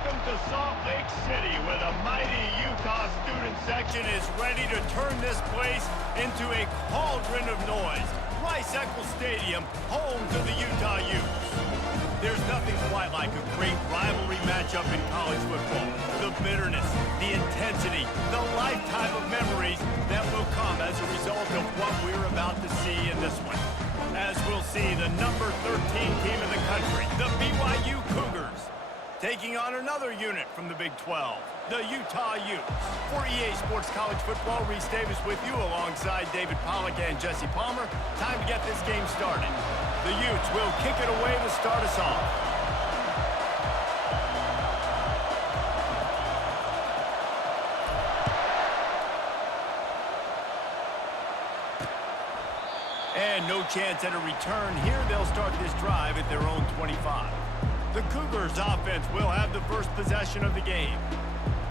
Welcome to Salt Lake City, where the mighty Utah student section is ready to turn this place into a cauldron of noise. Rice-Eccles Stadium, home to the Utah Utes. There's nothing quite like a great rivalry matchup in college football. The bitterness, the intensity, the lifetime of memories that will come as a result of what we're about to see in this one. As we'll see the number 13 team in the country, the BYU Cougars, taking on another unit from the Big 12, the Utah Utes. For EA Sports College Football, Reese Davis with you alongside David Pollack and Jesse Palmer. Time to get this game started. The Utes will kick it away to start us off. And no chance at a return here. They'll start this drive at their own 25. The Cougars offense will have the first possession of the game.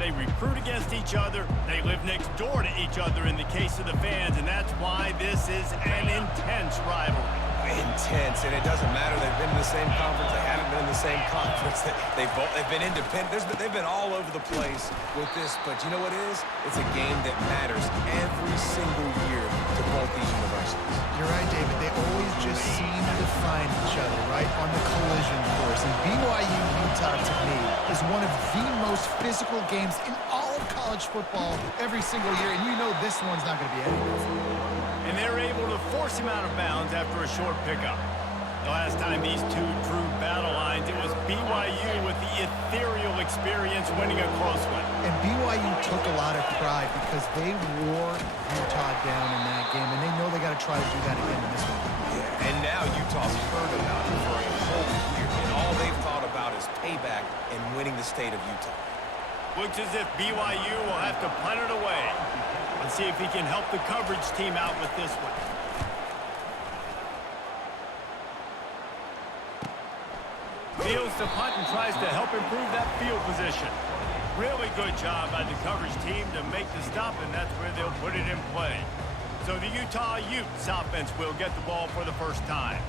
They recruit against each other. They live next door to each other in the case of the fans, and that's why this is an intense rivalry. Intense, and it doesn't matter. They've been in the same conference. They haven't been in the same conference. They've been independent. They've been all over the place with this, but you know what it is? It's a game that matters every single year to both these universities. You're right, David. They always just seem to find each other, right, on the collision course. And BYU-Utah, to me, is one of the most physical games in all of college football every single year, and you know this one's not going to be any different. And they're able to force him out of bounds after a short pickup. The last time these two drew battle lines, it was BYU with the ethereal experience winning a close one. And BYU took a lot of pride because they wore Utah down in that game, and they know they got to try to do that again in this one. Yeah, and now Utah's heard about it for a whole year, and all they've thought about is payback and winning the state of Utah. Looks as if BYU will have to punt it away. Let's see if he can help the coverage team out with this one. Fields the punt and tries to help improve that field position. Really good job by the coverage team to make the stop, and that's where they'll put it in play. So the Utah Utes offense will get the ball for the first time.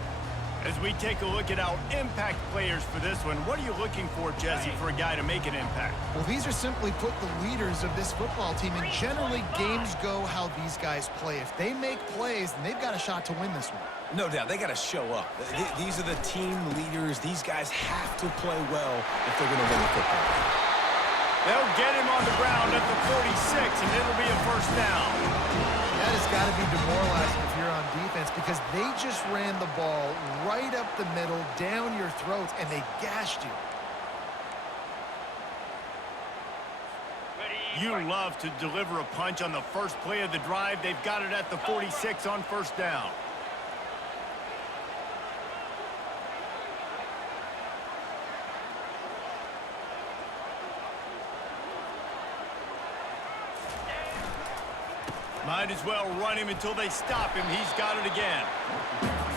As we take a look at our impact players for this one, what are you looking for, Jesse, for a guy to make an impact? Well, these are simply put the leaders of this football team, and generally games go how these guys play. If they make plays, then they've got a shot to win this one. No doubt, they got to show up. These are the team leaders. These guys have to play well if they're going to win the football. They'll get him on the ground at the 46, and it'll be a first down. That has got to be demoralizing if you're on defense because they just ran the ball right up the middle, down your throats, and they gashed you. You love to deliver a punch on the first play of the drive. They've got it at the 46 on first down. Might as well run him until they stop him. He's got it again.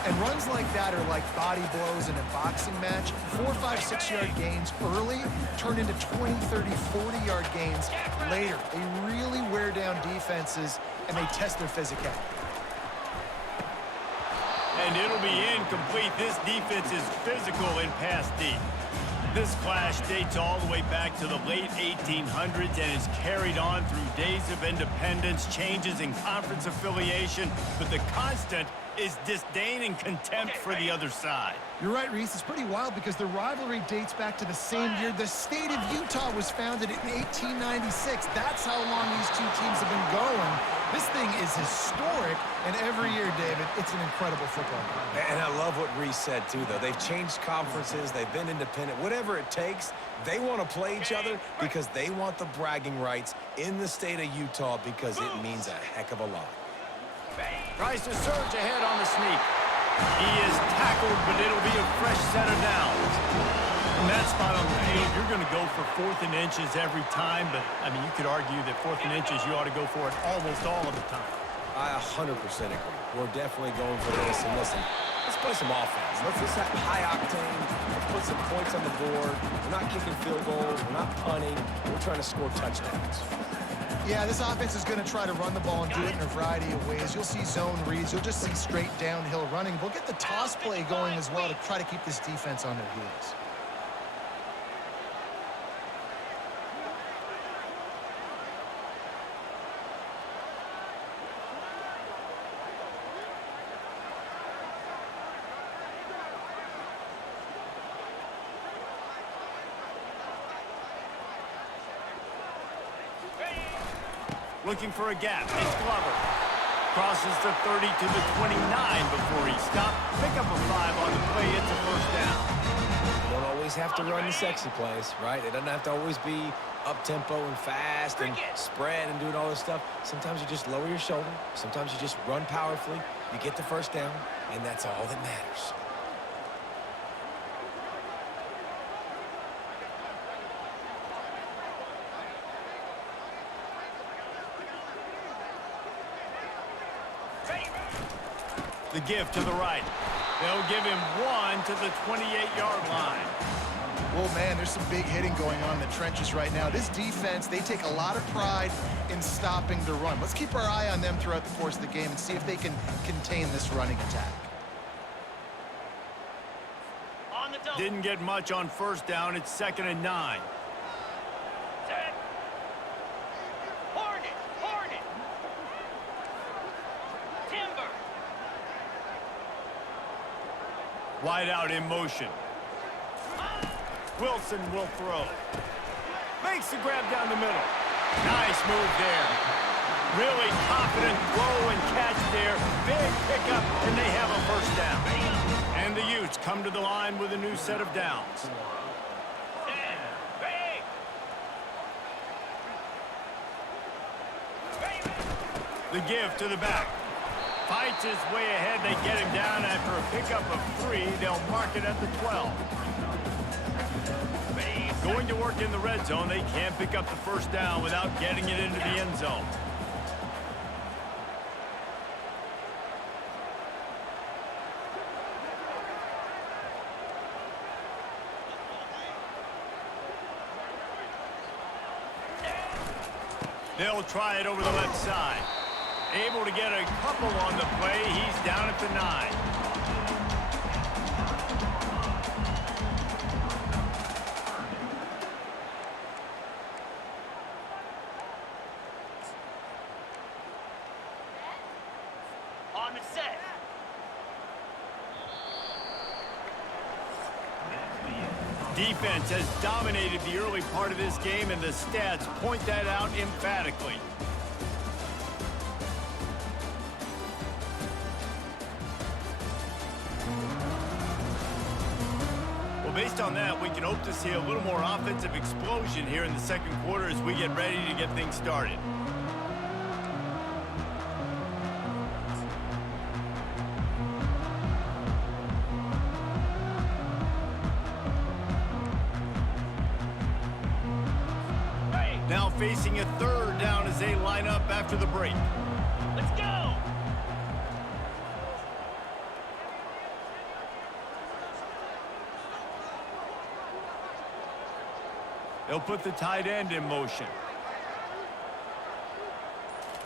And runs like that are like body blows in a boxing match. 4, 5, 6-yard gains early turn into 20, 30, 40-yard gains later. They really wear down defenses, and they test their physicality. And it'll be incomplete. This defense is physical in pass deep. This clash dates all the way back to the late 1800s and is carried on through days of independence, changes in conference affiliation, but the constant is disdain and contempt for the other side. You're right, Reese. It's pretty wild because the rivalry dates back to the same year the state of Utah was founded in 1896. That's how long these two teams have been going. This thing is historic, and every year, David, it's an incredible football game. And I love what Reese said, too, though. They've changed conferences. They've been independent. Whatever it takes, they want to play each other because they want the bragging rights in the state of Utah because it means a heck of a lot. Tries to surge ahead on the sneak. He is tackled, but it'll be a fresh set of downs. From that spot on the field, you're going to go for 4th and inches every time, but, I mean, you could argue that 4th and inches, you ought to go for it almost all of the time. I 100% agree. We're definitely going for this, and listen, let's play some offense. Let's just have high octane. Let's put some points on the board. We're not kicking field goals. We're not punting. We're trying to score touchdowns. Yeah, this offense is going to try to run the ball and do it in a variety of ways. You'll see zone reads. You'll just see straight downhill running. We'll get the toss play going as well to try to keep this defense on their heels. Looking for a gap. It's Glover. Crosses the 30 to the 29 before he stopped. Pick up a 5 on the play. It's a first down. You don't always have to run the sexy plays, right? It doesn't have to always be up-tempo and fast and spread and doing all this stuff. Sometimes you just lower your shoulder. Sometimes you just run powerfully. You get the first down, and that's all that matters. The give to the right. They'll give him 1 to the 28-yard line. Well, man, there's some big hitting going on in the trenches right now. This defense, they take a lot of pride in stopping the run. Let's keep our eye on them throughout the course of the game and see if they can contain this running attack. Didn't get much on first down. It's 2nd and 9. Set. Hornet. Timber. Wide out in motion. Wilson will throw. Makes the grab down the middle. Nice move there. Really confident throw and catch there. Big pickup, and they have a first down. And the Utes come to the line with a new set of downs. The give to the back. Fights his way ahead. They get him down after a pickup of 3. They'll mark it at the 12. Going to work in the red zone. They can't pick up the first down without getting it into the end zone. They'll try it over the left side. Able to get a couple on the play. He's down at the 9. On the set. Defense has dominated the early part of this game, and the stats point that out emphatically. Well, based on that, we can hope to see a little more offensive explosion here in the second quarter as we get ready to get things started. Now facing a 3rd down as they line up after the break. Let's go. They'll put the tight end in motion.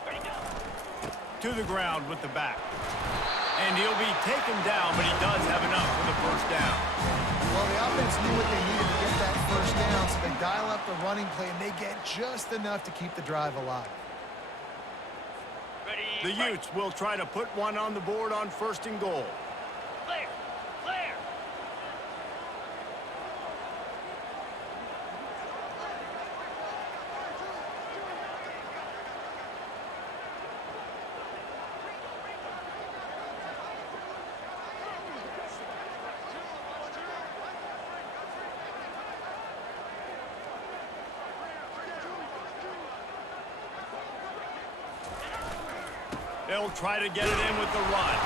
Ready, go. To the ground with the back. And he'll be taken down, but he does have enough for the first down. Well, the offense knew what they needed to get that first down, so they dial up the running play, and they get just enough to keep the drive alive. Ready, The Utes will try to put one on the board on 1st and goal. Clear. Clear. They'll try to get it in with the run.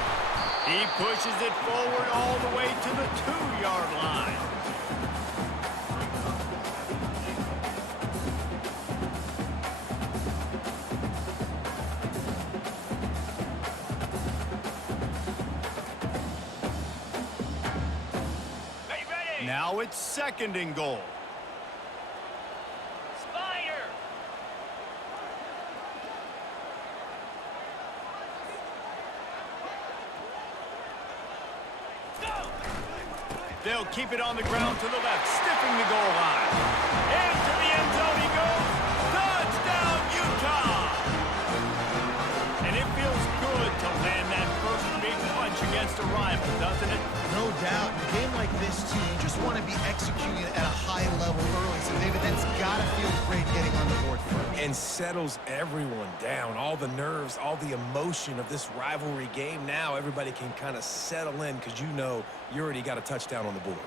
He pushes it forward all the way to the 2-yard line. Ready. Now it's 2nd and goal. Spider. They'll keep it on the ground to the left, stiffing the goal line. Into the end zone he goes. Touchdown, Utah! And it feels good to land that first big punch against a rival, doesn't it? No doubt. In a game like this, too, you just want to be executing at a high level early. So, David, that's got to feel great getting on the board first. And and settles everyone down. All the nerves, all the emotion of this rivalry game. Now everybody can kind of settle in because you know you already got a touchdown on the board.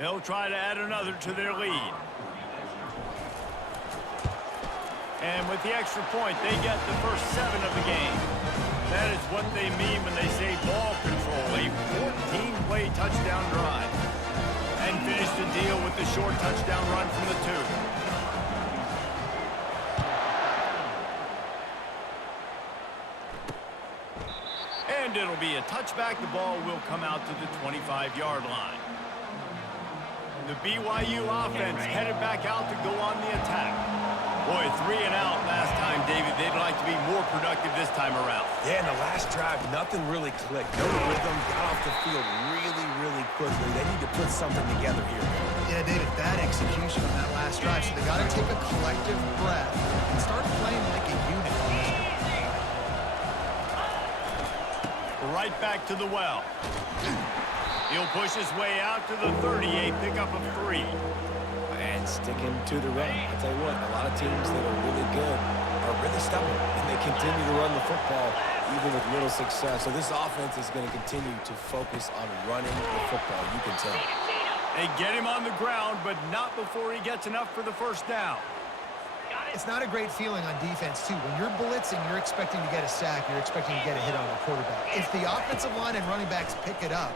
They'll try to add another to their lead. And with the extra point, they get the first 7 of the game. That is what they mean when they say ball control, a 14-play touchdown drive. And finish the deal with the short touchdown run from the 2. And it'll be a touchback. The ball will come out to the 25-yard line. The BYU offense headed back out to go on the attack. Boy, 3 and out last time, David. They'd like to be more productive this time around. Yeah, in the last drive, nothing really clicked. No rhythm, got off the field really quickly. They need to put something together here. Yeah, David, bad execution on that last drive, so they got to take a collective breath and start playing like a unit. Right back to the well. He'll push his way out to the 38, pickup of 3. And sticking to the run. I'll tell you what, a lot of teams that are really good are really stubborn, and they continue to run the football even with little success. So this offense is going to continue to focus on running the football, you can tell. They get him on the ground, but not before he gets enough for the first down. It's not a great feeling on defense, too. When you're blitzing, you're expecting to get a sack. You're expecting to get a hit on the quarterback. If the offensive line and running backs pick it up,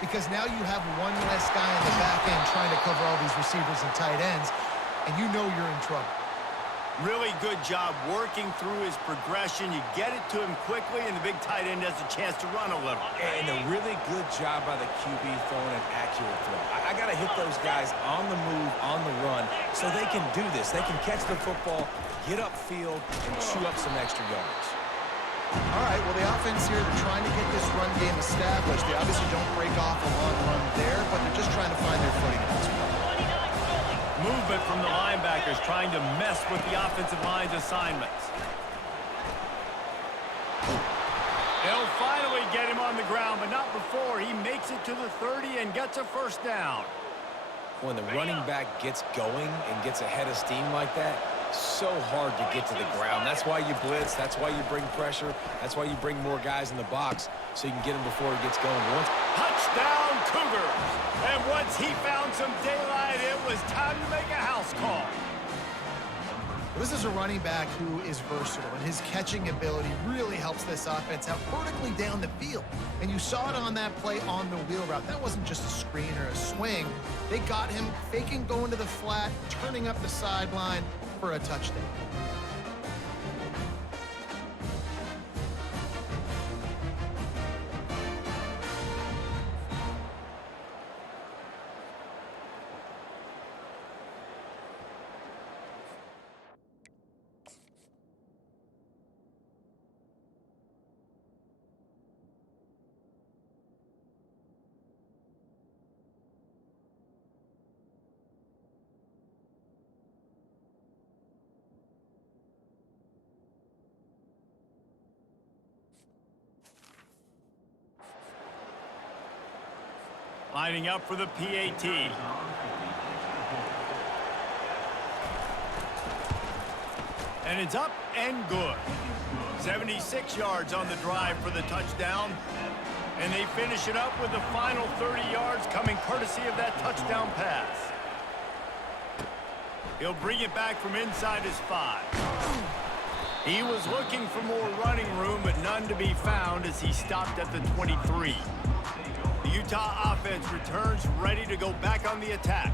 because now you have one less guy in the back end trying to cover all these receivers and tight ends, and you know you're in trouble. Really good job working through his progression. You get it to him quickly, and the big tight end has a chance to run a little. And a really good job by the QB throwing an accurate throw. I got to hit those guys on the move, on the run, so they can do this. They can catch the football, get upfield, and chew up some extra yards. All right, well, the offense here, they're trying to get this run game established. They obviously don't break off a long run there, but they're just trying to find their footing at this point. Movement from the linebackers trying to mess with the offensive line's assignments. They'll finally get him on the ground, but not before he makes it to the 30 and gets a first down. When the running back gets going and gets ahead of steam like that, so hard to get to the ground. That's why you blitz. That's why you bring pressure. That's why you bring more guys in the box so you can get him before he gets going. Touchdown, Cougars! And once he found some daylight, it was time to make a house call. This is a running back who is versatile, and his catching ability really helps this offense out vertically down the field. And you saw it on that play on the wheel route. That wasn't just a screen or a swing. They got him faking going to the flat, turning up the sideline for a touchdown. Lining up for the PAT. And it's up and good. 76 yards on the drive for the touchdown. And they finish it up with the final 30 yards coming courtesy of that touchdown pass. He'll bring it back from inside his 5. He was looking for more running room, but none to be found as he stopped at the 23. The Utah offense returns ready to go back on the attack.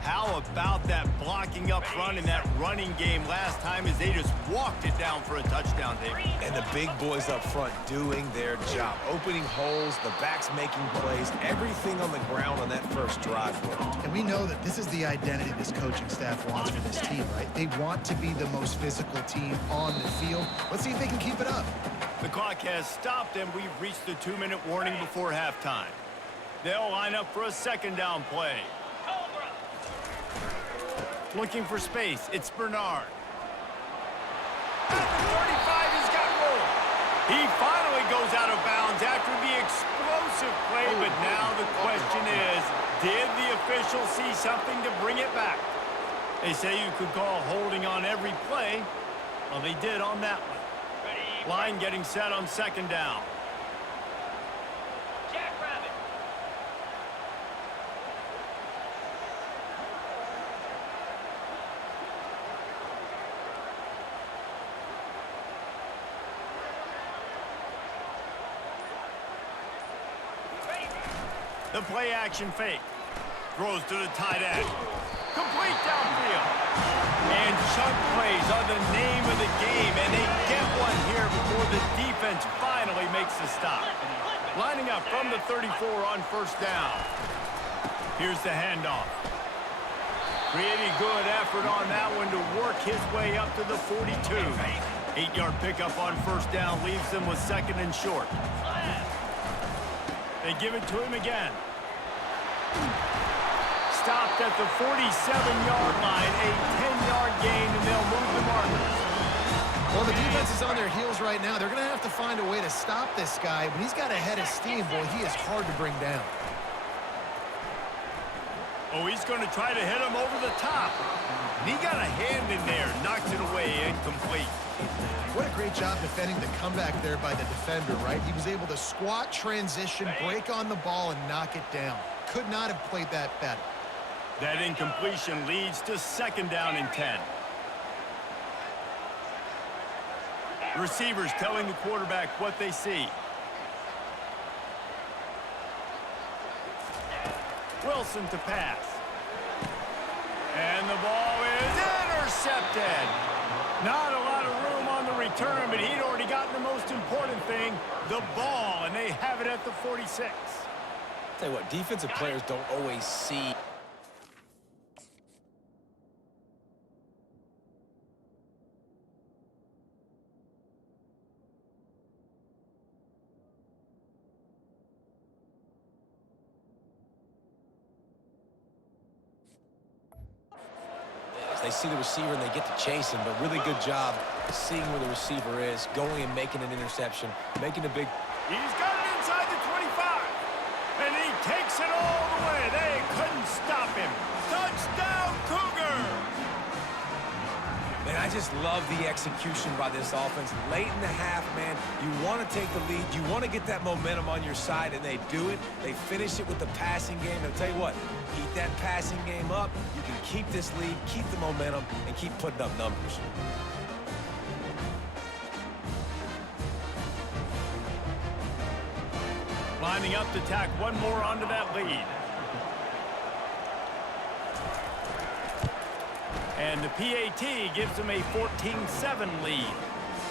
How about that blocking up front in that running game last time as they just walked it down for a touchdown, David? And the big boys up front doing their job. Opening holes, the backs making plays, everything on the ground on that first drive worked. And we know that this is the identity this coaching staff wants for this team, right? They want to be the most physical team on the field. Let's see if they can keep it up. The clock has stopped, and we've reached the 2-minute warning before halftime. They'll line up for a second down play. Looking for space. It's Bernard. At the 35, he's got room. He finally goes out of bounds after the explosive play, but now the question is, did the officials see something to bring it back. They say you could call holding on every play. Well, they did on that one. Ready. Line getting set on second down. Jackrabbit. Ready. The play action fake. Throws to the tight end. Complete downfield. And chunk plays are the name of the game, and they get one here before the defense finally makes the stop. Lining up from the 34 on first down. Here's the handoff. Pretty good effort on that one to work his way up to the 42. 8-yard pickup on first down leaves them with second and short. They give it to him again. Stopped at the 47-yard line, a 10-yard gain, and they'll move the markers. Well, the defense is on their heels right now. They're going to have to find a way to stop this guy. When he's got a head of steam, boy, he is hard to bring down. Oh, he's going to try to hit him over the top. And he got a hand in there, knocks it away, incomplete. What a great job defending the comeback there by the defender, right? He was able to squat, transition, break on the ball, and knock it down. Could not have played that better. That incompletion leads to second down and 10. Receivers telling the quarterback what they see. Wilson to pass. And the ball is intercepted. Not a lot of room on the return, but he'd already gotten the most important thing, the ball, and they have it at the 46. Tell you what, defensive players don't always see. They see the receiver and they get to chase him, but really good job seeing where the receiver is, going and making an interception, making a big... He's got it inside the 25, and he takes it all the way. They couldn't stop him. Touchdown, Cougars! Man, I just love the execution by this offense. Late in the half, man, you want to take the lead. You want to get that momentum on your side, and they do it. They finish it with the passing game. I'll tell you what, keep that passing game up. You can keep this lead, keep the momentum, and keep putting up numbers. Lining up to tack one more onto that lead. And the PAT gives them a 14-7 lead.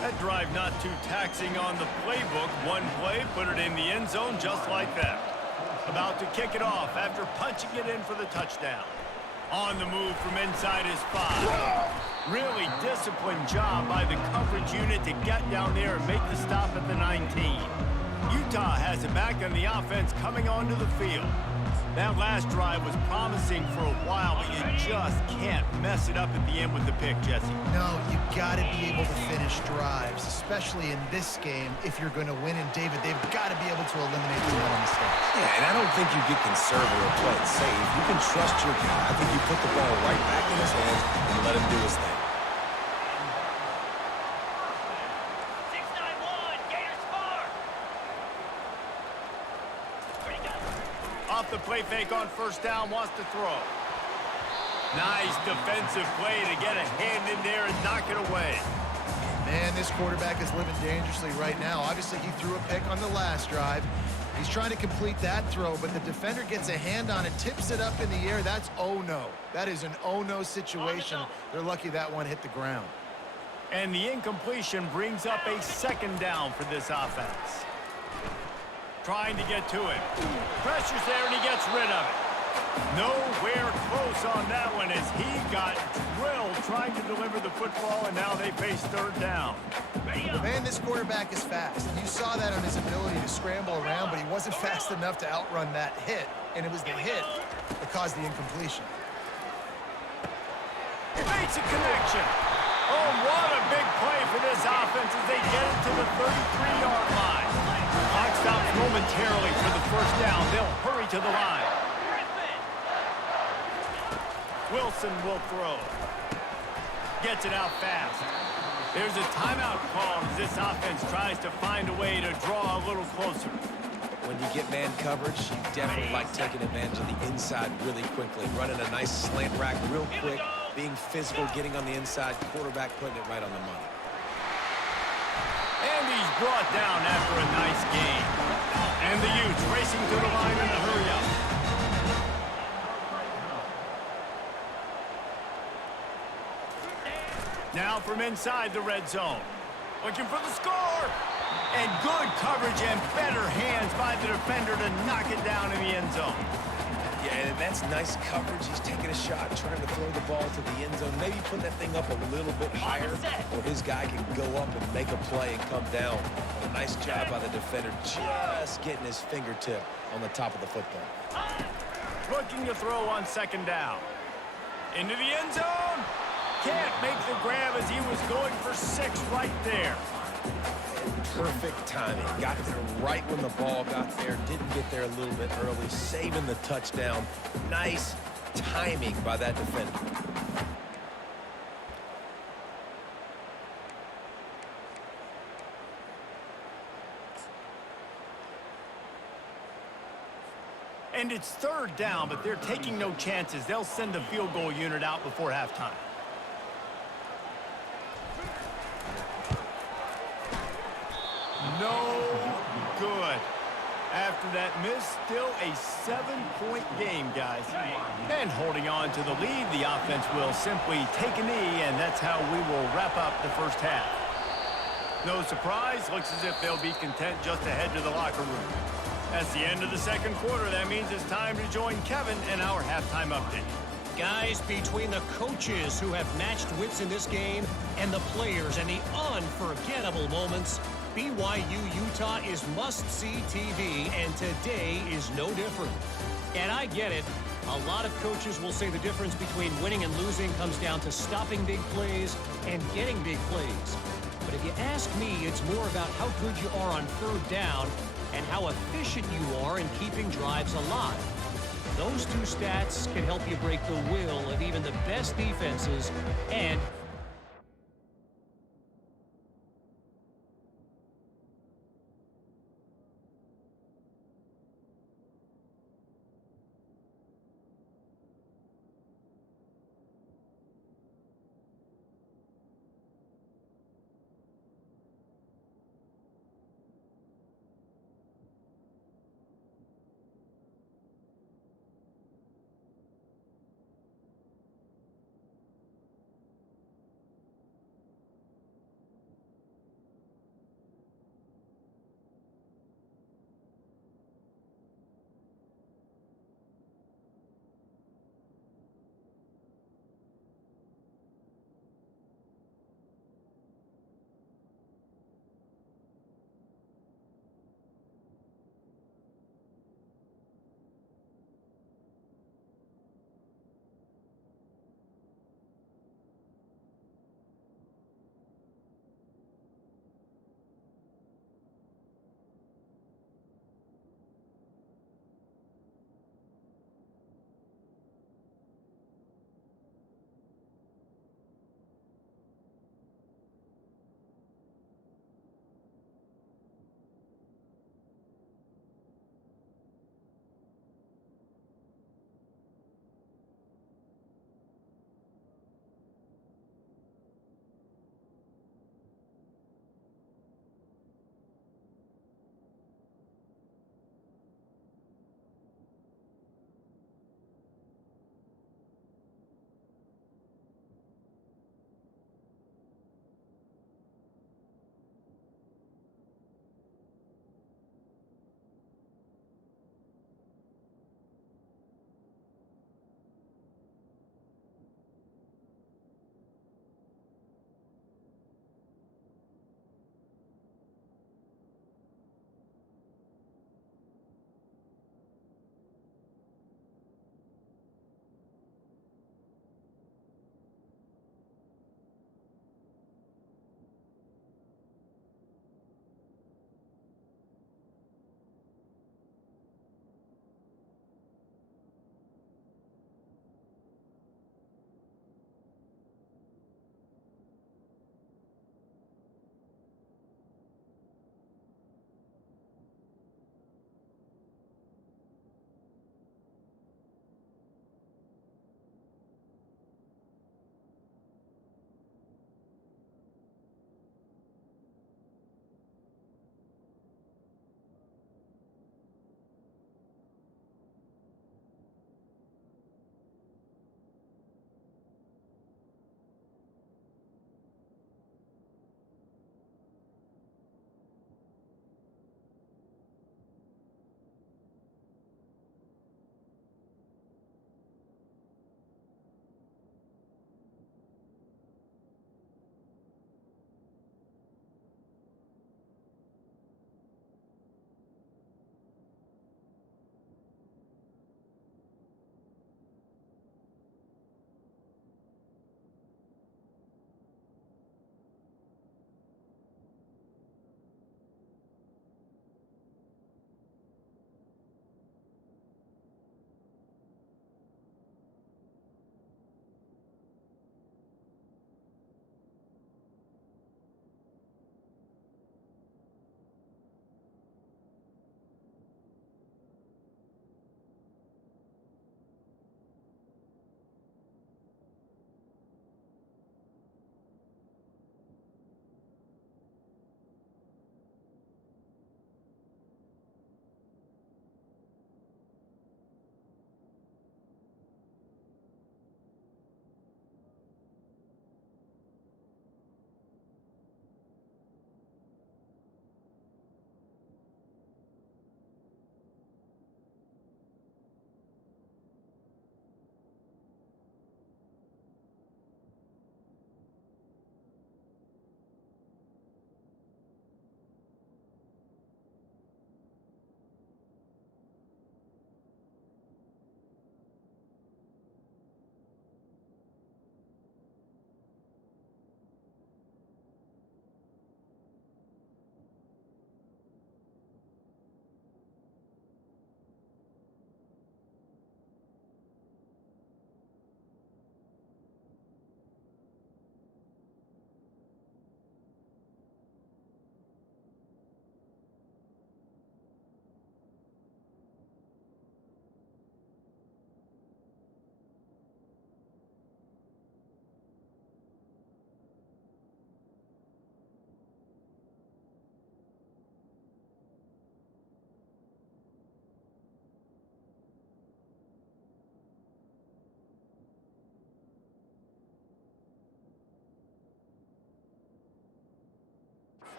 That drive not too taxing on the playbook. One play, put it in the end zone just like that. About to kick it off after punching it in for the touchdown. On the move from inside his 5. Really disciplined job by the coverage unit to get down there and make the stop at the 19. Utah has it back on the offense coming onto the field. That last drive was promising for a while, but you just can't mess it up at the end with the pick, Jesse. No, you've got to be able to finish drives, especially in this game if you're going to win. And, David, they've got to be able to eliminate the mental mistakes. Yeah, and I don't think you get conservative or play it safe. You can trust your guy. I think you put the ball right back in his hands and let him do his thing. 6-9-1, Gators far. Ready, go. Off the play fake on first down, wants to throw. Nice defensive play to get a hand in there and knock it away. Man, this quarterback is living dangerously right now. Obviously, he threw a pick on the last drive. He's trying to complete that throw, but the defender gets a hand on it, tips it up in the air. That's oh-no. That is an oh-no situation. They're lucky that one hit the ground. And the incompletion brings up a second down for this offense. Trying to get to it. Pressure's there, and he gets rid of it. Nowhere close on that one as he got drilled trying to deliver the football, and now they face third down. Man, this quarterback is fast. You saw that on his ability to scramble around, but he wasn't fast enough to outrun that hit, and it was the hit that caused the incompletion. Makes a connection. Oh, what a big play for this offense as they get it to the 33-yard line. Clock stops momentarily for the first down. They'll hurry to the line. Wilson will throw. Gets it out fast. There's a timeout called as this offense tries to find a way to draw a little closer. When you get man coverage, you definitely like taking advantage of the inside really quickly. Running a nice slant rack real quick, being physical, getting on the inside, quarterback putting it right on the money. And he's brought down after a nice game. And the Utes racing to the line in a hurry-up. Now from inside the red zone. Looking for the score. And good coverage and better hands by the defender to knock it down in the end zone. Yeah, and that's nice coverage. He's taking a shot, trying to throw the ball to the end zone. Maybe put that thing up a little bit higher, or his guy can go up and make a play and come down. But a nice job by the defender just getting his fingertip on the top of the football. Looking to throw on second down. Into the end zone. Can't make the grab as he was going for 6 right there. Perfect timing. Got there right when the ball got there. Didn't get there a little bit early. Saving the touchdown. Nice timing by that defender. And it's third down, but they're taking no chances. They'll send the field goal unit out before halftime. No good. After that miss, still a 7-point game, guys. And holding on to the lead, the offense will simply take a knee, and that's how we will wrap up the first half. No surprise, looks as if they'll be content just to head to the locker room. That's the end of the second quarter. That means it's time to join Kevin in our halftime update. Guys, between the coaches who have matched wits in this game and the players and the unforgettable moments, BYU Utah is must-see TV, and today is no different. And I get it. A lot of coaches will say the difference between winning and losing comes down to stopping big plays and getting big plays. But if you ask me, it's more about how good you are on third down and how efficient you are in keeping drives alive. Those two stats can help you break the will of even the best defenses and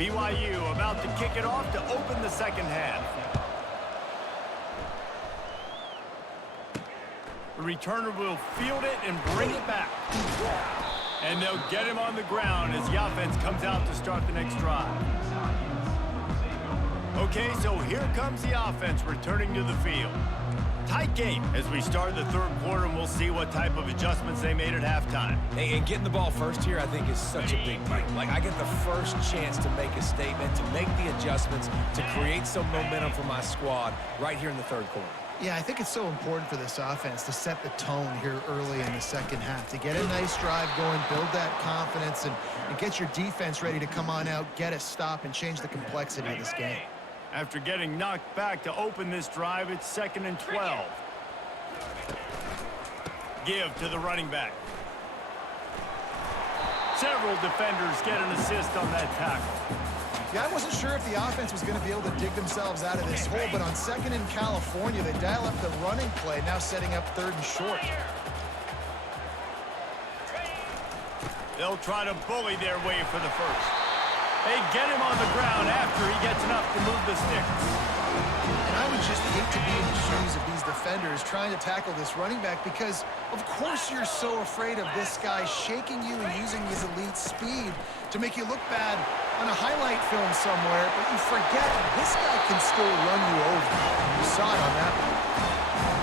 BYU about to kick it off to open the second half. The returner will field it and bring it back. And they'll get him on the ground as the offense comes out to start the next drive. Okay, so here comes the offense returning to the field. Tight game as we start the third quarter, and we'll see what type of adjustments they made at halftime. And getting the ball first here, I think, is such a big deal. Like, I get the first chance to make a statement, to make the adjustments, to create some momentum for my squad right here in the third quarter. Yeah, I think it's so important for this offense to set the tone here early in the second half, to get a nice drive going, build that confidence, and get your defense ready to come on out, get a stop, and change the complexity of this game. After getting knocked back to open this drive, it's 2nd and 12. Give to the running back. Several defenders get an assist on that tackle. Yeah, I wasn't sure if the offense was going to be able to dig themselves out of this hole, but on 2nd in California, they dial up the running play, now setting up 3rd and short. They'll try to bully their way for the first. They get him on the ground after he gets enough to move the sticks. And I would just hate to be in the shoes of these defenders trying to tackle this running back because, of course, you're so afraid of this guy shaking you and using his elite speed to make you look bad on a highlight film somewhere, but you forget this guy can still run you over. You saw it on that one.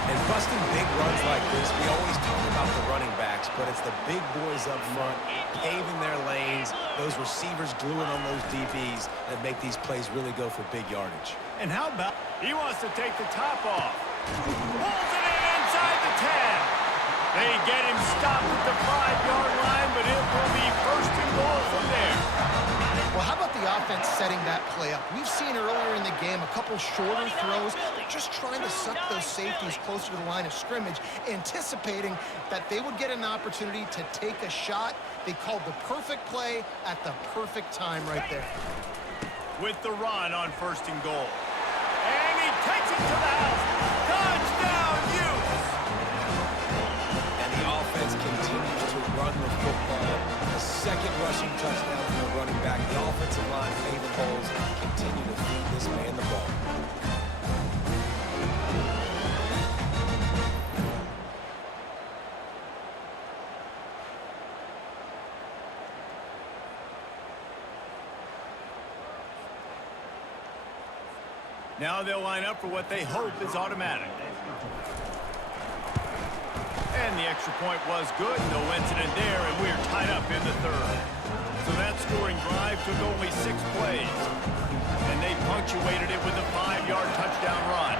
And busting big runs like this, we always talk about the running backs, but it's the big boys up front, paving their lanes, those receivers gluing on those DBs that make these plays really go for big yardage. And how about he wants to take the top off. Pulls it in inside the 10. They get him stopped at the 5-yard line, but it will be 1st and goal from there. Well, how about the offense setting that play up? We've seen earlier in the game a couple shorter throws, just trying to suck those safeties closer to the line of scrimmage, anticipating that they would get an opportunity to take a shot. They called the perfect play at the perfect time right there. With the run on 1st and goal. And he takes it to the house. Touchdown, Utes! And the offense continues to run the football. A 2nd rushing touchdown from the running back. The offensive line paving holes continue to feed this man the ball. Now they'll line up for what they hope is automatic. And the extra point was good. No incident there, and we're tied up in the 3rd. So that scoring drive took only 6 plays. And they punctuated it with a 5-yard touchdown run.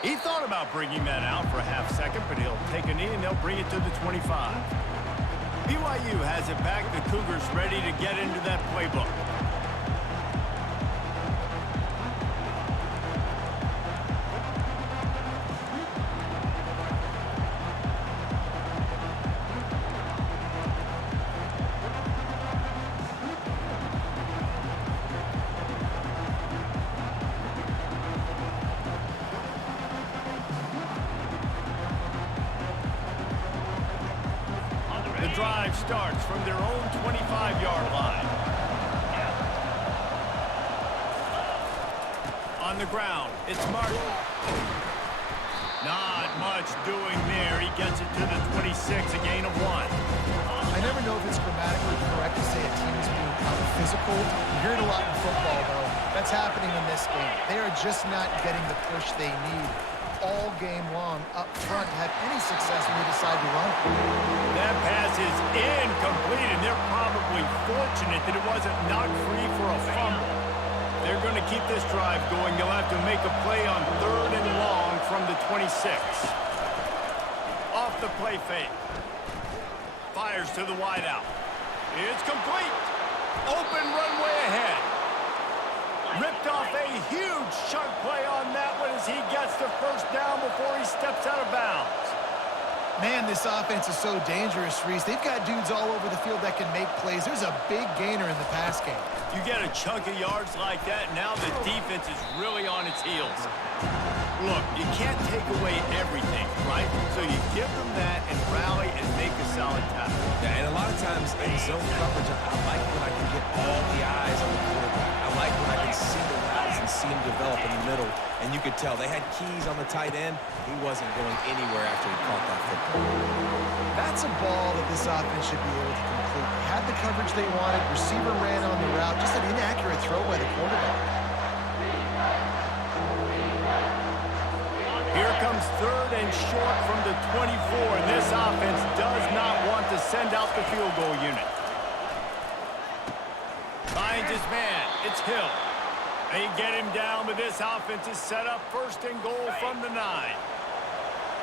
He thought about bringing that out for a half second, but he'll take a knee and they'll bring it to the 25. BYU has it back. The Cougars ready to get into that playbook. The drive starts from their own 25-yard line. On the ground, it's Martin. Not much doing there. He gets it to the 26, a gain of 1. I never know if it's grammatically correct to say a team is being physical. You hear it a lot in football, though. That's happening in this game. They are just not getting the push they need all game long up front to have any success when they decide to run. That pass is incomplete, and they're probably fortunate that it wasn't knocked free for a fumble. They're going to keep this drive going. They'll have to make a play on 3rd and long from the 26. Off the play fake. Fires to the wideout. It's complete. Open runway ahead. Ripped off a huge chunk play on that one as he gets the 1st down before he steps out of bounds. Man, this offense is so dangerous, Reese. They've got dudes all over the field that can make plays. There's a big gainer in the pass game. You get a chunk of yards like that, now the defense is really on its heels. Look, you can't take away everything, right? So you give them that and rally and make a solid tackle. Yeah, and a lot of times in zone coverage, I like when I can get all the eyes on the quarterback. I like when I can see the routes and see him develop in the middle. And you could tell they had keys on the tight end. He wasn't going anywhere after he caught that football. That's a ball that this offense should be able to complete. They had the coverage they wanted. Receiver ran on the route. Just an inaccurate throw by the quarterback. Here comes third and short from the 24, and this offense does not want to send out the field goal unit. Finds his man. It's Hill. They get him down, but this offense is set up first and goal from the 9.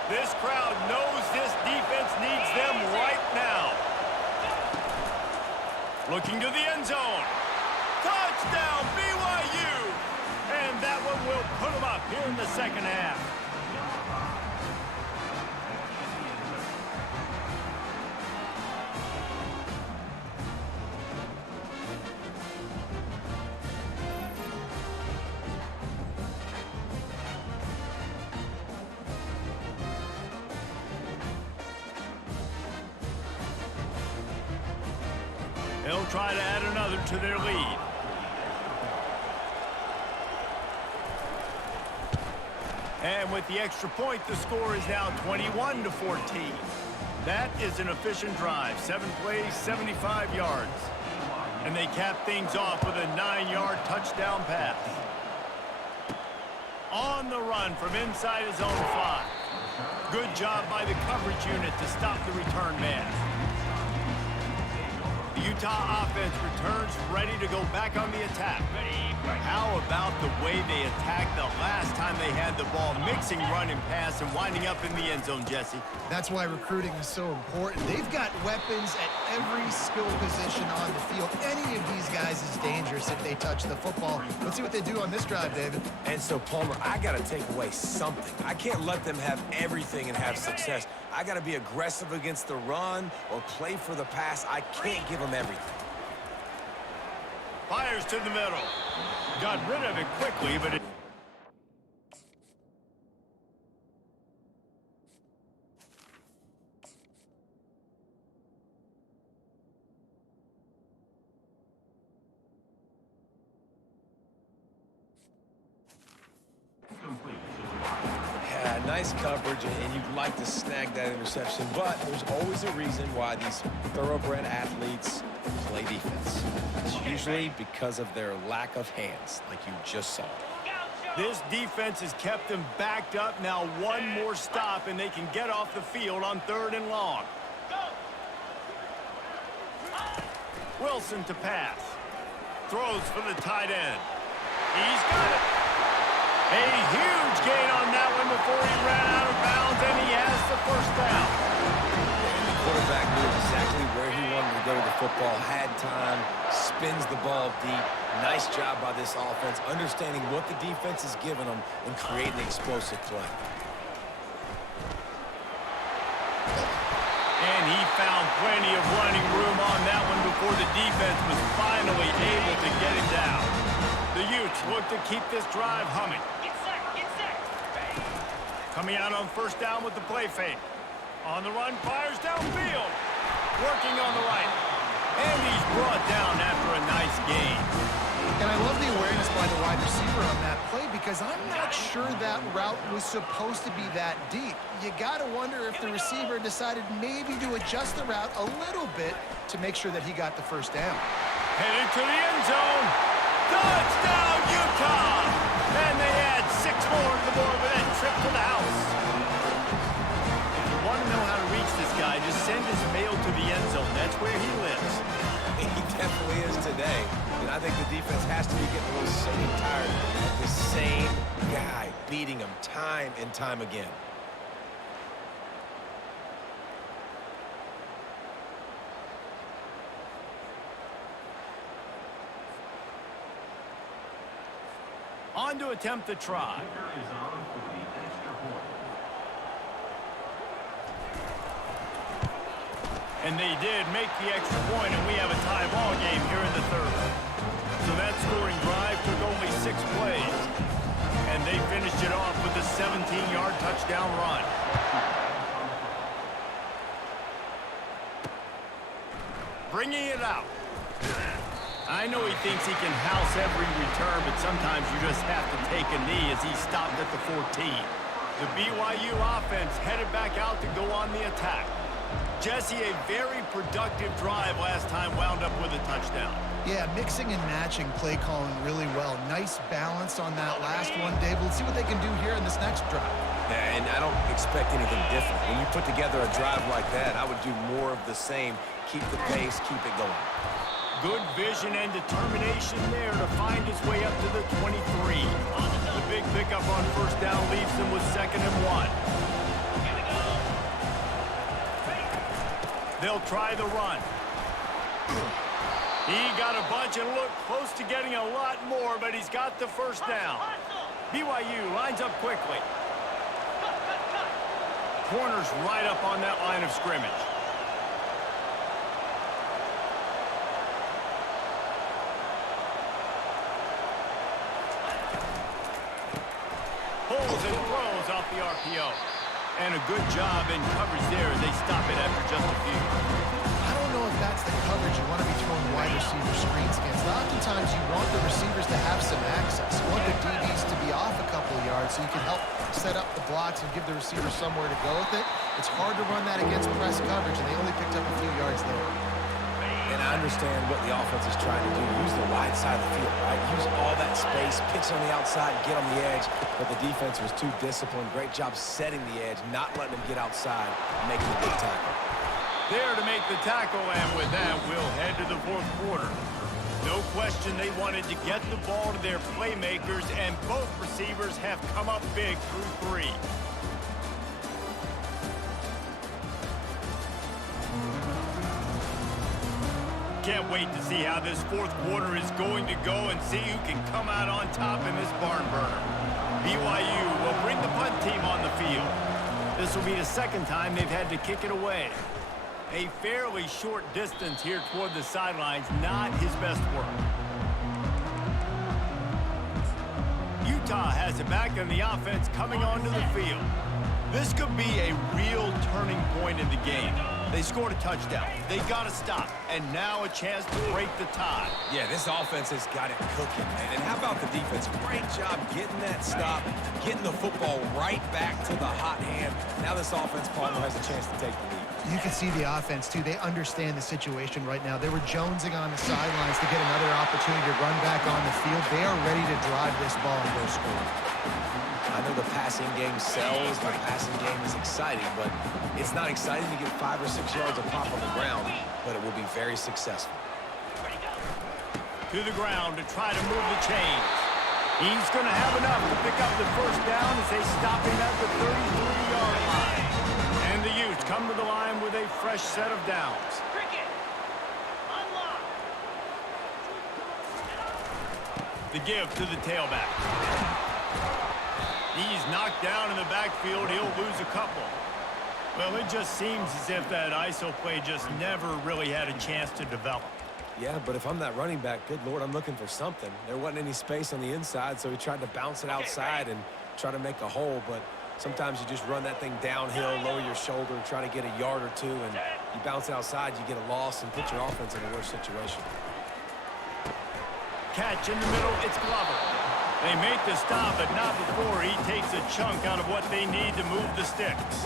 This crowd knows this defense needs them right now. Looking to the end zone. Touchdown, BYU! And that one will put them up here in the second half. They'll try to add another to their lead. And with the extra point, the score is now 21-14. That is an efficient drive. 7 plays, 75 yards. And they cap things off with a 9-yard touchdown pass. On the run from inside his own 5. Good job by the coverage unit to stop the return man. The Utah offense returns ready to go back on the attack. How about the way they attacked the last time they had the ball, mixing run and pass and winding up in the end zone, Jesse? That's why recruiting is so important. They've got weapons at every skill position on the field. Any of these guys is dangerous if they touch the football. Let's see what they do on this drive, David. And so, Palmer, I got to take away something. I can't let them have everything and have success. I got to be aggressive against the run or play for the pass. I can't give them everything. Fires to the middle. Got rid of it quickly, but it... Yeah, nice coverage, and you'd like to snag that interception, but there's always a reason why these thoroughbred athletes play defense. It's usually because of their lack of hands, like you just saw. This defense has kept them backed up. Now one more stop, and they can get off the field on 3rd and long. Wilson to pass. Throws for the tight end. He's got it. A huge gain on that one before he ran out of bounds, and he has the first down. And the quarterback knew exactly where he wanted to go to the football, had time, spins the ball deep. Nice job by this offense, understanding what the defense is giving them and creating explosive play. And he found plenty of running room on that one before the defense was finally able to get him down. The Utes look to keep this drive humming. Get set, get set. Coming out on 1st down with the play fake. On the run, fires downfield. Working on the right. And he's brought down after a nice gain. And I love the awareness by the wide receiver on that play because I'm not sure that route was supposed to be that deep. You got to wonder if the receiver decided maybe to adjust the route a little bit to make sure that he got the first down. Headed to the end zone. Touchdown, Utah! And they add 6 more to the board with that trip to the house. If you want to know how to reach this guy, just send his mail to the end zone. That's where he lives. He definitely is today. And I think the defense has to be getting a little sick and tired of the same guy beating them time and time again. On to attempt the try. And they did make the extra point, and we have a tie ball game here in the 3rd. So that scoring drive took only 6 plays. And they finished it off with a 17-yard touchdown run. Bringing it out. I know he thinks he can house every return, but sometimes you just have to take a knee as he stopped at the 14. The BYU offense headed back out to go on the attack. Jesse, a very productive drive last time, wound up with a touchdown. Yeah, mixing and matching play calling really well. Nice balance on that last one, Dave. Let's see what they can do here in this next drive. Yeah, and I don't expect anything different. When you put together a drive like that, I would do more of the same. Keep the pace, keep it going. Good vision and determination there to find his way up to the 23. The big pickup on first down leaves him with 2nd and 1. They'll try the run. He got a bunch and looked close to getting a lot more, but he's got the first down. BYU lines up quickly. Corner's right up on that line of scrimmage. Pulls and throws off the RPO. And a good job in coverage there as they stop it after just a few. I don't know if that's the coverage you want to be throwing wide receiver screens against. Oftentimes you want the receivers to have some access. You want the DBs to be off a couple of yards so you can help set up the blocks and give the receiver somewhere to go with it. It's hard to run that against press coverage, and they only picked up a few yards there. And I understand what the offense is trying to do. Use the wide side of the field, right? Use all that space, pitch on the outside, get on the edge. But the defense was too disciplined. Great job setting the edge, not letting them get outside, making the big tackle. There to make the tackle, and with that, we'll head to the 4th quarter. No question they wanted to get the ball to their playmakers, and both receivers have come up big through 3. Can't wait to see how this 4th quarter is going to go and see who can come out on top in this barn burner. BYU will bring the punt team on the field. This will be the 2nd time they've had to kick it away. A fairly short distance here toward the sidelines, not his best work. Utah has it back and the offense coming onto the field. This could be a real turning point in the game. They scored a touchdown. They got to stop. And now a chance to break the tie. Yeah, this offense has got it cooking, man. And how about the defense? Great job getting that stop, getting the football right back to the hot hand. Now this offense, Palmer, has a chance to take the lead. You can see the offense, too. They understand the situation right now. They were jonesing on the sidelines to get another opportunity to run back on the field. They are ready to drive this ball and go score. I know the passing game sells, the passing game is exciting, but it's not exciting to get 5 or 6 yards of pop on the ground, but it will be very successful. To the ground to try to move the chains. He's going to have enough to pick up the first down as they stop him at the 33-yard line. And the Utes come to the line with a fresh set of downs. The give to the tailback. He's knocked down in the backfield. He'll lose a couple. Well, it just seems as if that ISO play just never really had a chance to develop. Yeah, but if I'm that running back, good Lord, I'm looking for something. There wasn't any space on the inside, so he tried to bounce it outside and try to make a hole. But sometimes you just run that thing downhill, lower your shoulder, try to get a yard or two, and you bounce it outside, you get a loss and put your offense in a worse situation. Catch in the middle, it's Glover. They make the stop, but not before he takes a chunk out of what they need to move the sticks.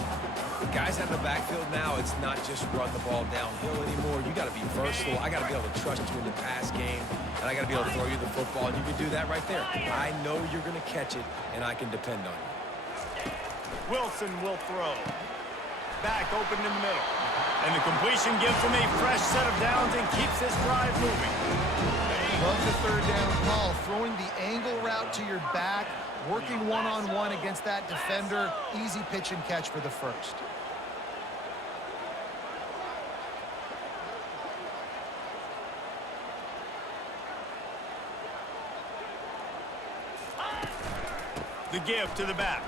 Guys out in the backfield now, it's not just run the ball downhill anymore. You got to be versatile. I got to be able to trust you in the pass game, and I got to be able to throw you the football, and you can do that right there. I know you're going to catch it, and I can depend on you. Wilson will throw. Back open in the middle. And the completion gives them a fresh set of downs and keeps this drive moving. Love the 3rd down call. Throwing the angle route to your back, working one-on-one against that defender. Easy pitch and catch for the first. The give to the back.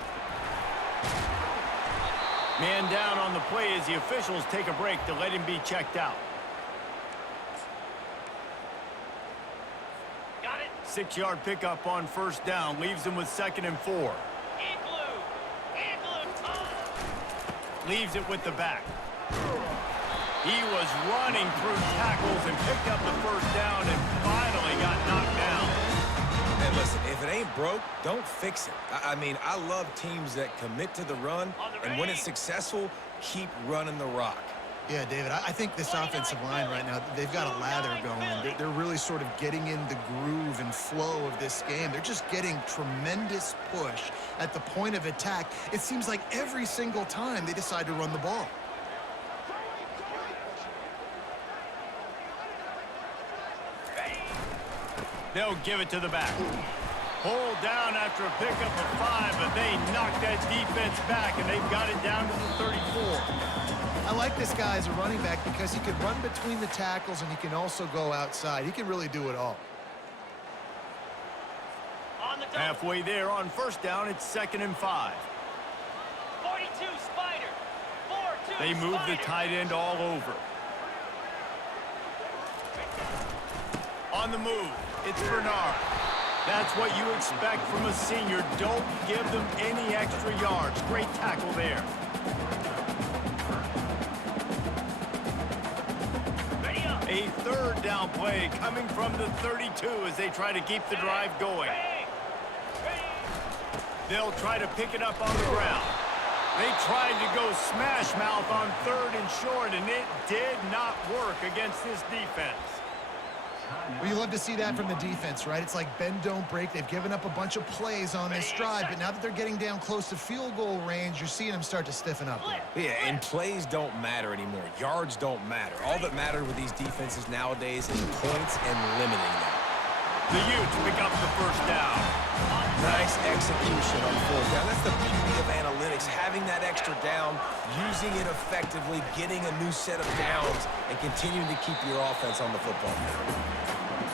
Man down on the play as the officials take a break to let him be checked out. Got it. 6-yard pickup on first down leaves him with 2nd and 4. In blue. leaves it with the back. He was running through tackles and picked up the first down and finally got knocked down. And listen, if it ain't broke, don't fix it. I mean, I love teams that commit to the run, and when it's successful, keep running the rock. Yeah, David, I think this offensive line right now, they've got a lather going. They're really sort of getting in the groove and flow of this game. They're just getting tremendous push at the point of attack. It seems like every single time they decide to run the ball. They'll give it to the back. Hold down after a pickup of 5, but they knocked that defense back, and they've got it down to the 34. I like this guy as a running back because he can run between the tackles and he can also go outside. He can really do it all. On the double. Halfway there on first down, it's 2nd and 5. 42 Spider. 4-2 They move the Spider. tight end all over. On the move, it's Bernard. That's what you expect from a senior. Don't give them any extra yards. Great tackle there. Ready up. A 3rd down play coming from the 32 as they try to keep the drive going. Ready. They'll try to pick it up on the ground. They tried to go smash mouth on 3rd and short, and it did not work against this defense. Well, you love to see that from the defense, right? It's like bend, don't break. They've given up a bunch of plays on this drive, but now that they're getting down close to field goal range, you're seeing them start to stiffen up. Yeah, and plays don't matter anymore. Yards don't matter. All that matters with these defenses nowadays is points and limiting them. The Utes pick up the first down. Nice execution on 4th down. That's the beauty of analytics, having that extra down, using it effectively, getting a new set of downs, and continuing to keep your offense on the football field.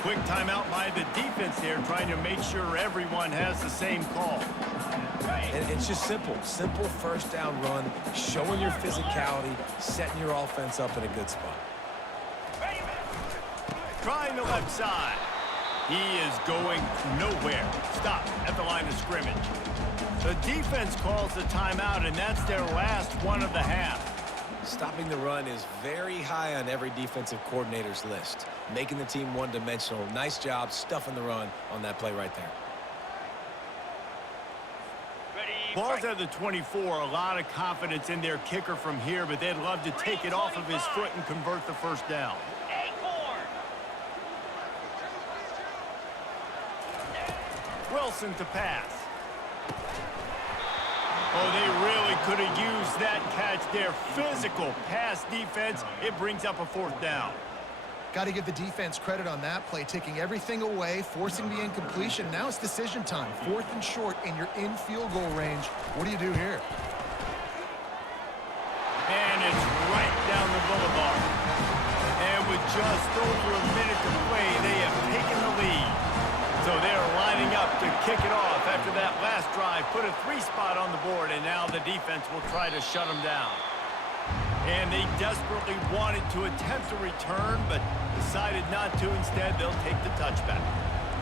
Quick timeout by the defense there, trying to make sure everyone has the same call. And it's just simple. Simple first down run, showing your physicality, setting your offense up in a good spot. Trying the left side. He is going nowhere. Stop at the line of scrimmage. The defense calls the timeout, and that's their last one of the half. Stopping the run is very high on every defensive coordinator's list. Making the team one-dimensional. Nice job stuffing the run on that play right there. Ready. Ball's at the 24. A lot of confidence in their kicker from here, but they'd love to take it off of his foot and convert the first down. Acorn. Wilson to pass. Oh, they really could have used that catch there. Physical pass defense. It brings up a 4th down. Got to give the defense credit on that play, taking everything away, forcing the incompletion. Now it's decision time. 4th and short, and you're in field goal range. What do you do here? And it's right down the boulevard. And with just over a minute to play, they have taken the lead. So they're lining up to kick it off after that last drive. Put a 3 spot on the board, and now the defense will try to shut them down. And they desperately wanted to attempt a return, but decided not to. Instead, they'll take the touchback.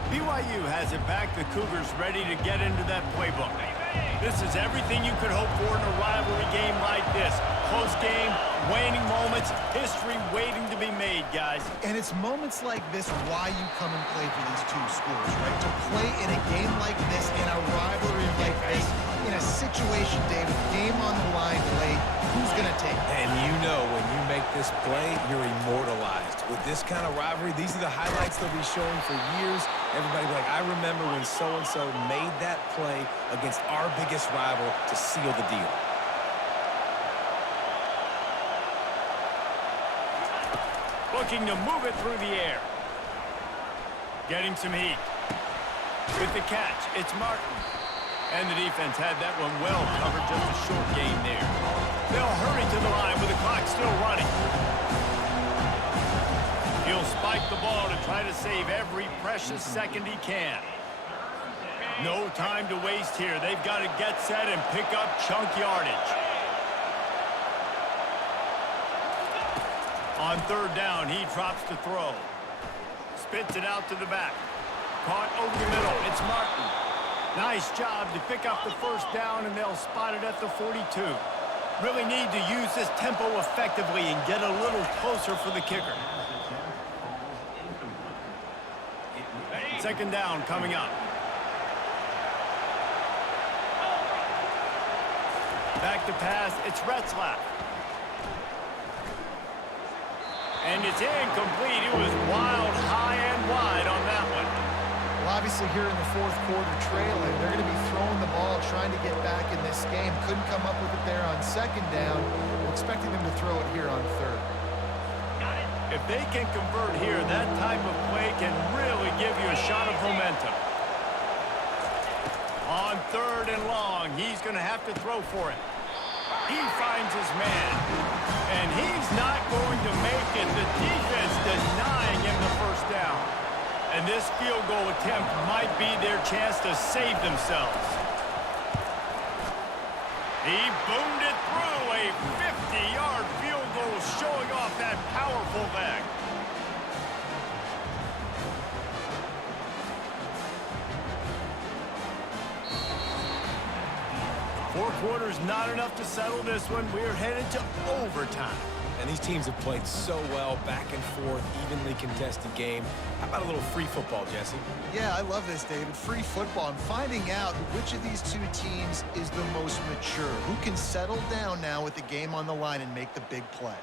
BYU has it back. The Cougars ready to get into that playbook. This is everything you could hope for in a rivalry game like this. Close game, waning moments, history waiting to be made, guys. And it's moments like this why you come and play for these two schools, right? To play in a game like this, in a rivalry like this, in a situation, David, game on the line late, who's going to take it? And you know when you make this play, you're immortalized. With this kind of rivalry, these are the highlights they'll be showing for years. Everybody will be like, I remember when so-and-so made that play against our biggest rival to seal the deal. Looking to move it through the air. Getting some heat. With the catch, it's Martin. And the defense had that one well covered, just a short gain there. They'll hurry to the line with the clock still running. He'll spike the ball to try to save every precious second he can. No time to waste here. They've got to get set and pick up chunk yardage. On 3rd down, he drops to throw. Spits it out to the back. Caught over the middle. It's Martin. Nice job to pick up the first down, and they'll spot it at the 42. Really need to use this tempo effectively and get a little closer for the kicker. Second down coming up. Back to pass, it's Retzlaff. And it's incomplete. It was wild, high and wide on that one. Well, obviously here in the fourth quarter trailing, they're going to be throwing the ball, trying to get back in this game. Couldn't come up with it there on second down. We're expecting them to throw it here on third. If they can convert here, that type of play can really give you a shot of momentum. On third and long, he's going to have to throw for it. He finds his man. And he's not going to make it. The defense denying him the first down. And this field goal attempt might be their chance to save themselves. He boomed it through. A 50-yard field goal showing off that powerful leg. Four quarters not enough to settle this one. We're headed to overtime. And these teams have played so well, back and forth, evenly contested game. How about a little free football, Jesse? Yeah, I love this, David. Free football. I'm finding out which of these two teams is the most mature. Who can settle down now with the game on the line and make the big play?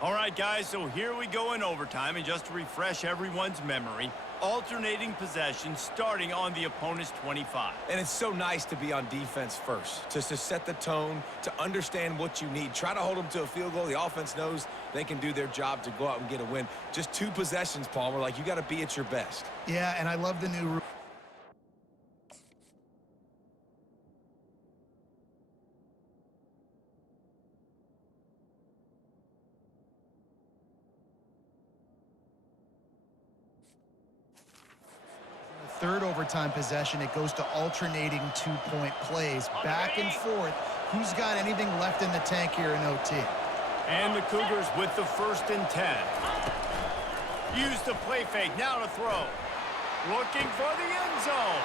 All right, guys, so here we go in overtime. And just to refresh everyone's memory, alternating possession starting on the opponent's 25. And it's so nice to be on defense first, just to set the tone, to understand what you need. Try to hold them to a field goal. The offense knows they can do their job to go out and get a win. Just 2 possessions, Palmer. Like, you got to be at your best. Yeah, and I love the new rule. Third overtime possession, it goes to alternating 2-point plays. Back and forth. Who's got anything left in the tank here in OT? And the Cougars with the 1st and 10. Use the play fake, now to throw. Looking for the end zone.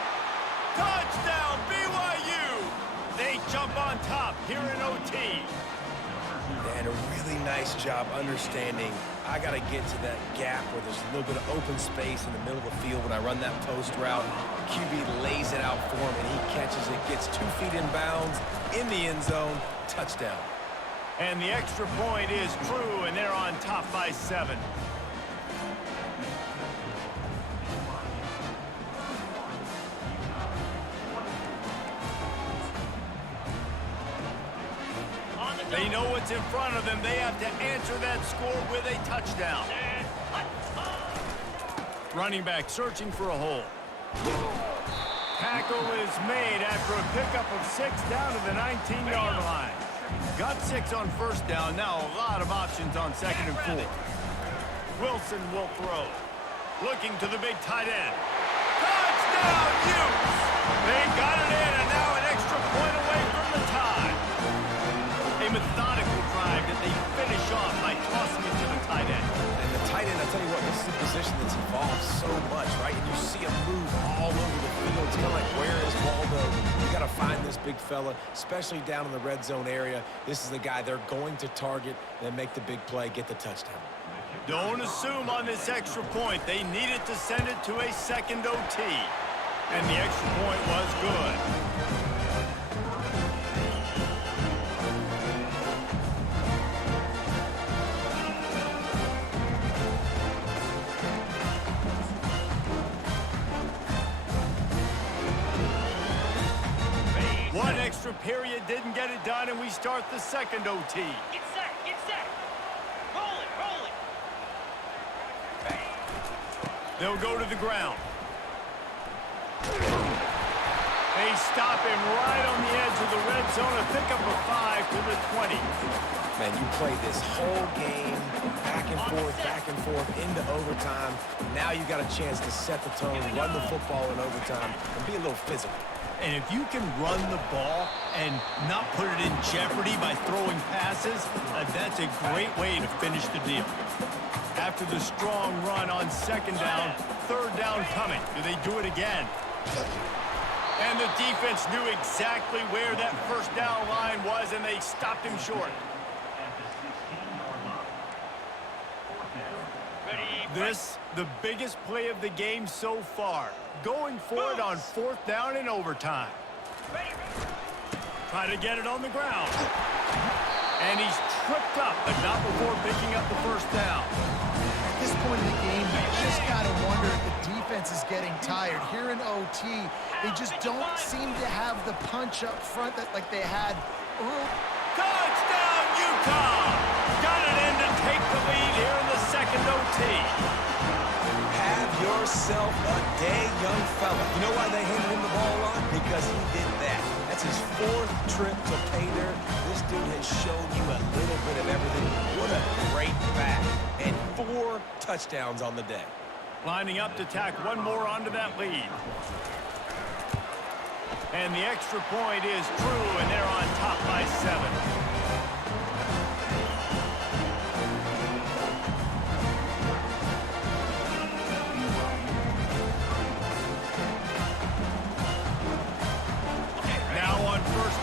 Touchdown, BYU! They jump on top here in OT. And a really nice job understanding I got to get to that gap where there's a little bit of open space in the middle of the field when I run that post route. QB lays it out for him, and he catches it, gets 2 feet in bounds, in the end zone, touchdown. And the extra point is true, and they're on top by 7. They know what's in front of them. They have to answer that score with a touchdown. Running back searching for a hole. Tackle is made after a pickup of 6 down to the 19-yard line. Got 6 on first down. Now a lot of options on 2nd and 4. Wilson will throw. Looking to the big tight end. Touchdown, Utes! They got it in, and now an extra point away from the tie. A methodical drive that they finish off by tossing it to the tight end. And the tight end, I tell you what, this is a position that's evolved so much, right? And you see him move all over the field. It's kind of like, where is Waldo? You got to find this big fella, especially down in the red zone area. This is the guy they're going to target, then make the big play, get the touchdown. Don't assume on this extra point. They needed to send it to a 2nd OT. And the extra point was good. One extra period didn't get it done, and we start the 2nd OT. Get set, get set. Roll it, roll it. They'll go to the ground. They stop him right on the edge of the red zone. A pickup of 5 to the 20. Man, you play this whole game back and forth into overtime. Now you got a chance to set the tone, run the football in overtime, and be a little physical. And if you can run the ball and not put it in jeopardy by throwing passes, that's a great way to finish the deal. After the strong run on 2nd down, 3rd down coming. Do they do it again? And the defense knew exactly where that first down line was, and they stopped him short. This, the biggest play of the game so far. Going for it on 4th down in overtime. Try to get it on the ground. And he's tripped up, but not before picking up the first down. At this point in the game, you just got to wonder if the defense is getting tired. Here in OT, they just don't seem to have the punch up front that like they had early. Touchdown, Utah! Got it in to take the lead here in the second OT. Have yourself a day, young fella. You know why they handed him the ball a lot? Because he did that. That's his 4th trip to pay dirt. This dude has shown you a little bit of everything. What a great back. And 4 touchdowns on the day. Lining up to tack one more onto that lead. And the extra point is true, and they're on top by 7.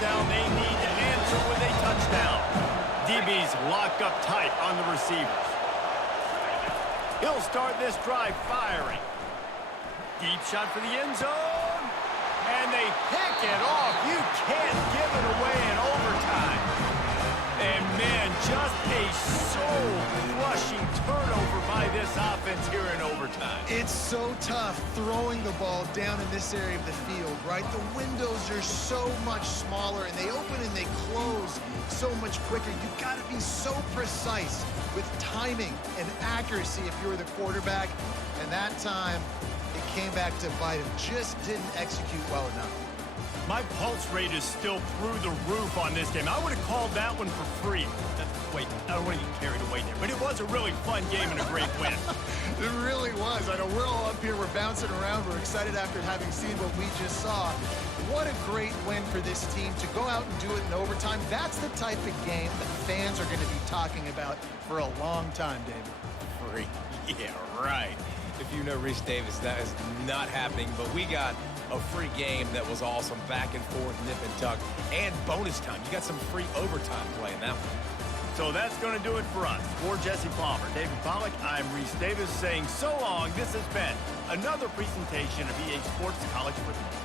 Down, they need to answer with a touchdown. DB's locked up tight on the receivers. He'll start this drive firing. Deep shot for the end zone. And they pick it off. You can't give it away in overtime. And man, just a soul-crushing turnover by this offense here in overtime. It's so tough throwing the ball down in this area of the field, right? The windows are so much smaller, and they open and they close so much quicker. You've got to be so precise with timing and accuracy if you're the quarterback. And that time, it came back to bite him. Just didn't execute well enough. My pulse rate is still through the roof on this game. I would have called that one for free. Wait, I don't want to get carried away there. But it was a really fun game and a great win. It really was. I know we're all up here. We're bouncing around. We're excited after having seen what we just saw. What a great win for this team to go out and do it in overtime. That's the type of game that fans are going to be talking about for a long time, David. Free. Yeah, right. If you know Rich Davis, that is not happening. But we got a free game that was awesome. Back and forth, nip and tuck, and bonus time. You got some free overtime play in that one. So that's going to do it for us. For Jesse Palmer, David Pollack, I'm Reese Davis saying so long. This has been another presentation of EA Sports College Football.